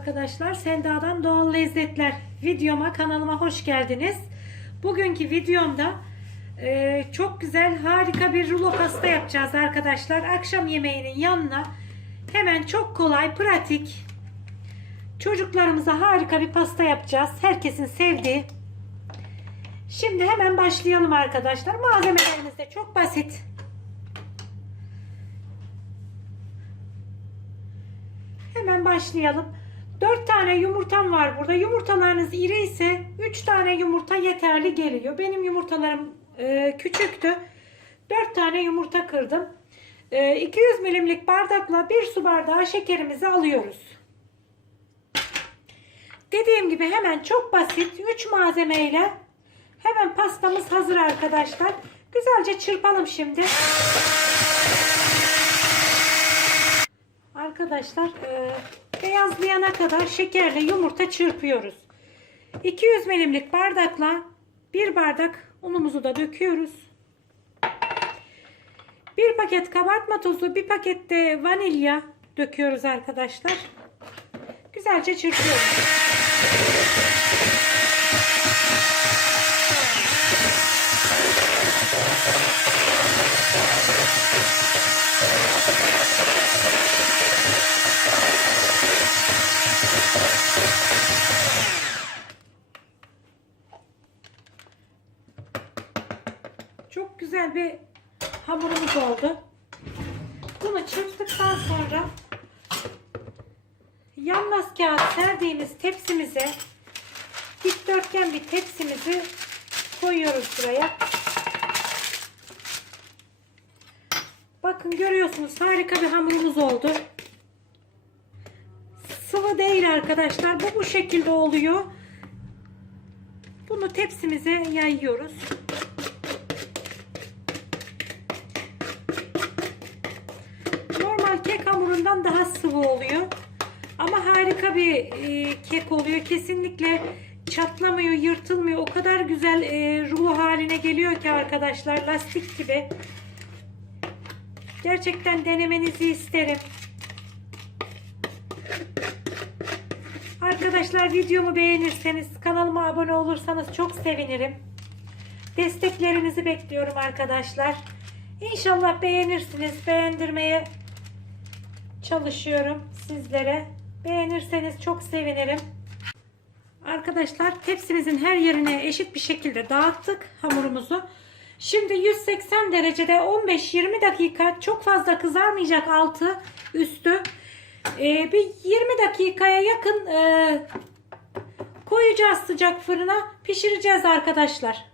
arkadaşlar. Selda'dan Doğal Lezzetler videoma kanalıma hoş geldiniz. Bugünkü videomda e, çok güzel harika bir rulo pasta yapacağız arkadaşlar. Akşam yemeğinin yanına hemen çok kolay pratik çocuklarımıza harika bir pasta yapacağız. Herkesin sevdiği. Şimdi hemen başlayalım arkadaşlar. Malzemelerimiz de çok basit. Hemen başlayalım. 4 tane yumurtam var burada. Yumurtalarınız iri ise 3 tane yumurta yeterli geliyor. Benim yumurtalarım e, küçüktü. 4 tane yumurta kırdım. E, 200 milimlik bardakla 1 su bardağı şekerimizi alıyoruz. Dediğim gibi hemen çok basit 3 malzemeyle hemen pastamız hazır arkadaşlar. Güzelce çırpalım şimdi. Arkadaşlar e, beyazlayana kadar şekerle yumurta çırpıyoruz. 200 milimlik bardakla bir bardak unumuzu da döküyoruz. Bir paket kabartma tozu, bir paket de vanilya döküyoruz arkadaşlar. Güzelce çırpıyoruz. Çok bir hamurumuz oldu. Bunu çırptıktan sonra yanmaz kağıt serdiğimiz tepsimize dikdörtgen bir tepsimizi koyuyoruz buraya. Bakın görüyorsunuz harika bir hamurumuz oldu. Sıvı değil arkadaşlar. Bu bu şekilde oluyor. Bunu tepsimize yayıyoruz. Normal kek hamurundan daha sıvı oluyor. Ama harika bir e, kek oluyor. Kesinlikle çatlamıyor, yırtılmıyor. O kadar güzel e, rulo haline geliyor ki arkadaşlar. Lastik gibi. Gerçekten denemenizi isterim. Arkadaşlar videomu beğenirseniz, kanalıma abone olursanız çok sevinirim. Desteklerinizi bekliyorum arkadaşlar. İnşallah beğenirsiniz. Beğendirmeye çalışıyorum sizlere. Beğenirseniz çok sevinirim. Arkadaşlar tepsimizin her yerine eşit bir şekilde dağıttık hamurumuzu. Şimdi 180 derecede 15-20 dakika çok fazla kızarmayacak altı üstü. Ee, bir 20 dakikaya yakın e, koyacağız sıcak fırına pişireceğiz arkadaşlar.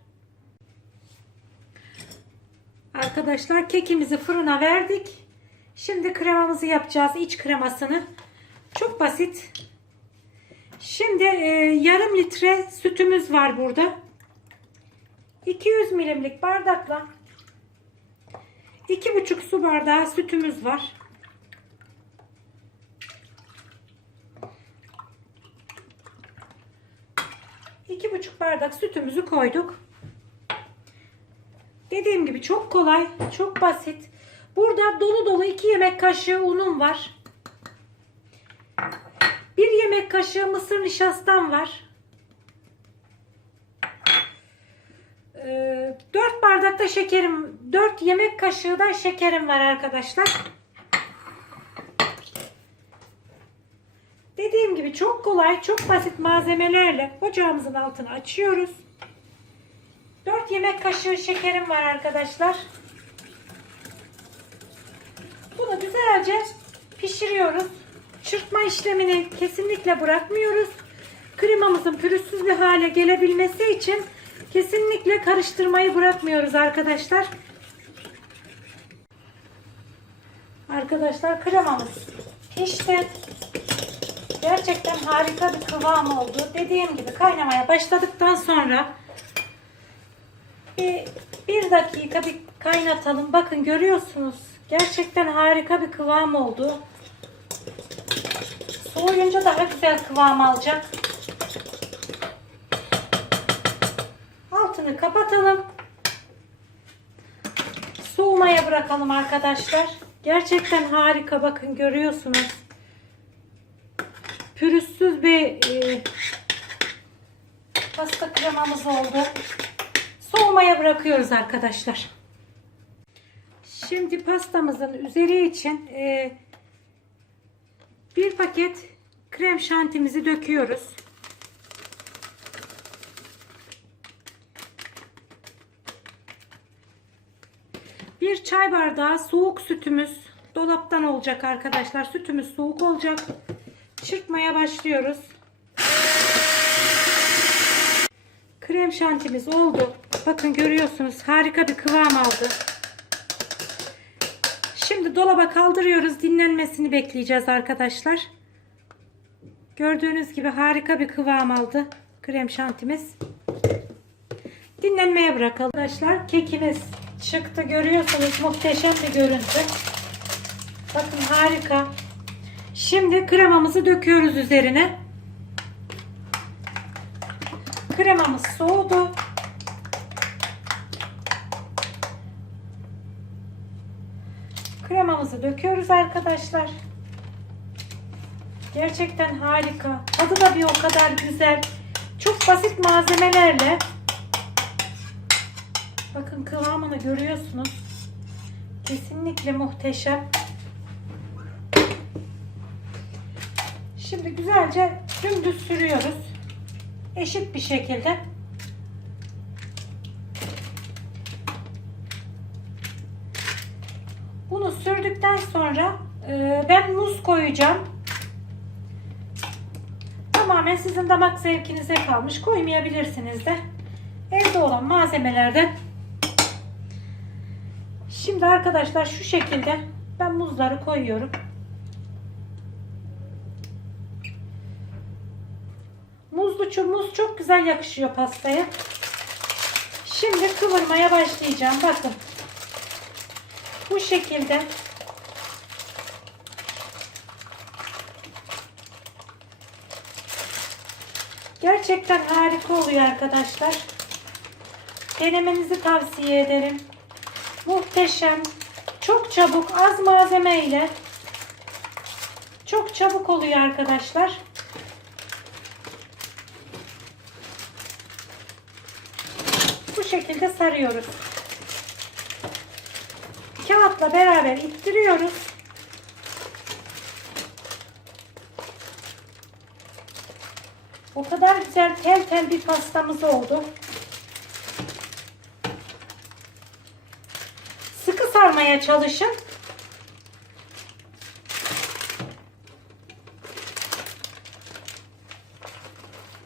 Arkadaşlar kekimizi fırına verdik. Şimdi kremamızı yapacağız. iç kremasını. Çok basit. Şimdi e, yarım litre sütümüz var burada. 200 milimlik bardakla 2,5 su bardağı sütümüz var. İki buçuk bardak sütümüzü koyduk. Dediğim gibi çok kolay, çok basit. Burada dolu dolu 2 yemek kaşığı unum var. 1 yemek kaşığı mısır nişastam var. 4 bardak da şekerim, 4 yemek kaşığı da şekerim var arkadaşlar. Dediğim gibi çok kolay, çok basit malzemelerle ocağımızın altını açıyoruz. 4 yemek kaşığı şekerim var arkadaşlar. Bunu güzelce pişiriyoruz. Çırpma işlemini kesinlikle bırakmıyoruz. Kremamızın pürüzsüz bir hale gelebilmesi için kesinlikle karıştırmayı bırakmıyoruz arkadaşlar. Arkadaşlar kremamız pişti. Gerçekten harika bir kıvam oldu. Dediğim gibi kaynamaya başladıktan sonra bir, bir dakika bir kaynatalım. Bakın görüyorsunuz. Gerçekten harika bir kıvam oldu. Soğuyunca daha güzel kıvam alacak. Altını kapatalım. Soğumaya bırakalım arkadaşlar. Gerçekten harika bakın görüyorsunuz. pürüzsüz bir e, pasta kremamız oldu. Soğumaya bırakıyoruz arkadaşlar. Şimdi pastamızın üzeri için e, bir paket krem şantimizi döküyoruz. Bir çay bardağı soğuk sütümüz dolaptan olacak arkadaşlar. Sütümüz soğuk olacak. Çırpmaya başlıyoruz. Krem şantimiz oldu. Bakın görüyorsunuz harika bir kıvam aldı. Dolaba kaldırıyoruz. Dinlenmesini bekleyeceğiz arkadaşlar. Gördüğünüz gibi harika bir kıvam aldı krem şantimiz. Dinlenmeye bırakalım. Arkadaşlar kekimiz çıktı. Görüyorsunuz muhteşem bir görüntü. Bakın harika. Şimdi kremamızı döküyoruz üzerine. Kremamız soğudu. Kremamızı döküyoruz arkadaşlar. Gerçekten harika. Tadı da bir o kadar güzel. Çok basit malzemelerle bakın kıvamını görüyorsunuz. Kesinlikle muhteşem. Şimdi güzelce dümdüz sürüyoruz. Eşit bir şekilde. Bunu sürdükten sonra e, ben muz koyacağım. Tamamen sizin damak zevkinize kalmış. Koymayabilirsiniz de. Evde olan malzemelerden. Şimdi arkadaşlar şu şekilde ben muzları koyuyorum. Muzlu çu- muz çok güzel yakışıyor pastaya. Şimdi kıvırmaya başlayacağım. Bakın. Bu şekilde Gerçekten harika oluyor arkadaşlar. Denemenizi tavsiye ederim. Muhteşem. Çok çabuk, az malzeme ile çok çabuk oluyor arkadaşlar. Bu şekilde sarıyoruz. Kağıtla beraber ittiriyoruz. O kadar güzel tel tel bir pastamız oldu. Sıkı sarmaya çalışın.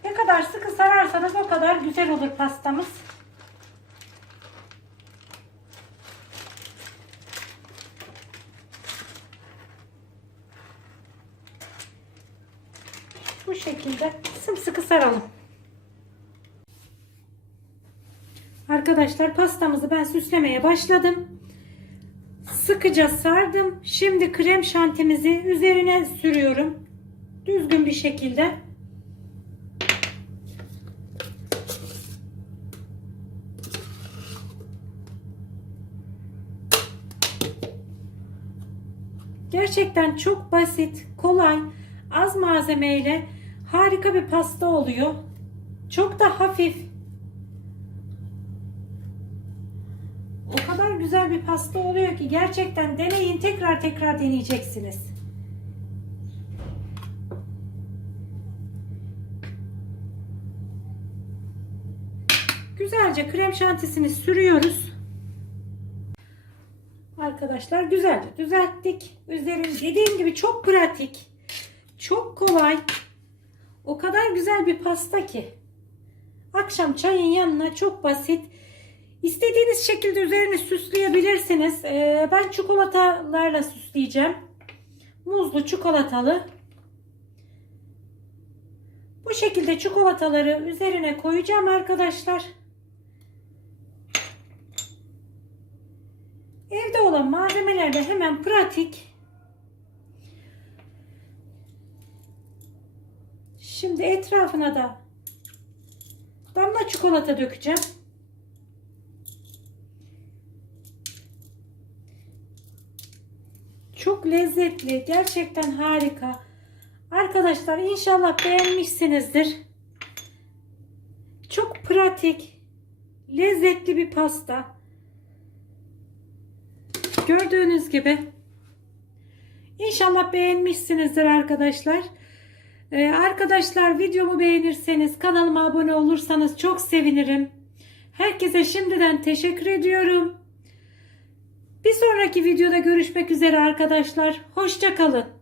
Ne kadar sıkı sararsanız o kadar güzel olur pastamız. Bu şekilde sımsıkı saralım. Arkadaşlar pastamızı ben süslemeye başladım. Sıkıca sardım. Şimdi krem şantimizi üzerine sürüyorum. Düzgün bir şekilde. Gerçekten çok basit, kolay, az malzemeyle harika bir pasta oluyor. Çok da hafif. O kadar güzel bir pasta oluyor ki gerçekten deneyin tekrar tekrar deneyeceksiniz. Güzelce krem şantisini sürüyoruz. Arkadaşlar güzelce düzelttik. Üzerin dediğim gibi çok pratik. Çok kolay. O kadar güzel bir pasta ki. Akşam çayın yanına çok basit. İstediğiniz şekilde üzerini süsleyebilirsiniz. Ee, ben çikolatalarla süsleyeceğim. Muzlu çikolatalı. Bu şekilde çikolataları üzerine koyacağım arkadaşlar. Evde olan malzemelerle hemen pratik. Şimdi etrafına da damla çikolata dökeceğim. Çok lezzetli, gerçekten harika. Arkadaşlar inşallah beğenmişsinizdir. Çok pratik, lezzetli bir pasta. Gördüğünüz gibi. İnşallah beğenmişsinizdir arkadaşlar. Ee, arkadaşlar videomu beğenirseniz kanalıma abone olursanız çok sevinirim. Herkese şimdiden teşekkür ediyorum. Bir sonraki videoda görüşmek üzere arkadaşlar. Hoşça kalın.